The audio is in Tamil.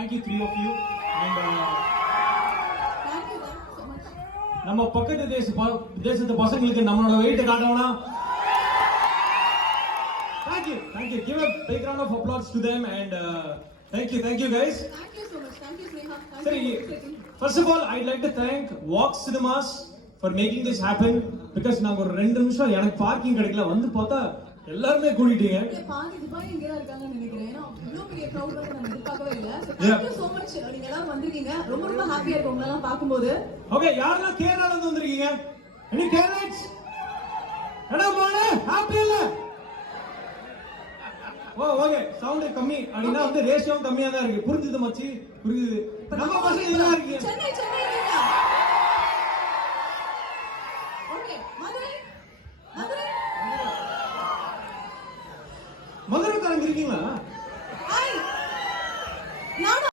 thank you three of you. And Thank you so much. நம்ம பக்கத்து தேசத்து பசங்களுக்கு நம்மளோட wait காட்டணும்னா thank you. Give a big round of applause to them and thank you guys. Thank you so much. Thank you, Sneha. Thank Sorry, you. first of all, I'd like to thank Vox Cinemas for making this happen because நாங்க ஒரு 2 நிமிஷம் எனக்கு பார்க்கிங் கிடைக்கல வந்து பார்த்தா எல்லாரும் கூடிட்டீங்க. பாதி துபாய் இங்க இருக்காங்கன்னு நினைக்கிறேன். ஏன்னா இவ்வளவு பெரிய crowd வந்து நான் எதிர்பார்க்கவே இல்ல. Thank you so much. நீங்க எல்லாரும் வந்திருக்கீங்க. ரொம்ப ஹாப்பியா இருக்கு உங்களை எல்லாம் பாக்கும்போது. ஓகே, யாரெல்லாம் கேரளால இருந்து வந்திருக்கீங்க? எனி கேரளாஸ்? எடா மோனே ஹாப்பி இல்ல? ஓகே, சவுண்ட் கம்மி அப்படினா வந்து ரேஷியோ கம்மியா தான் இருக்கு. புரிஞ்சுது மச்சி? புரியுது. நம்ம பசங்க எங்க இருக்கீங்க? சென்னை இல்ல. ஓகே, மதுரைக்காரங்க இருக்கீங்களா?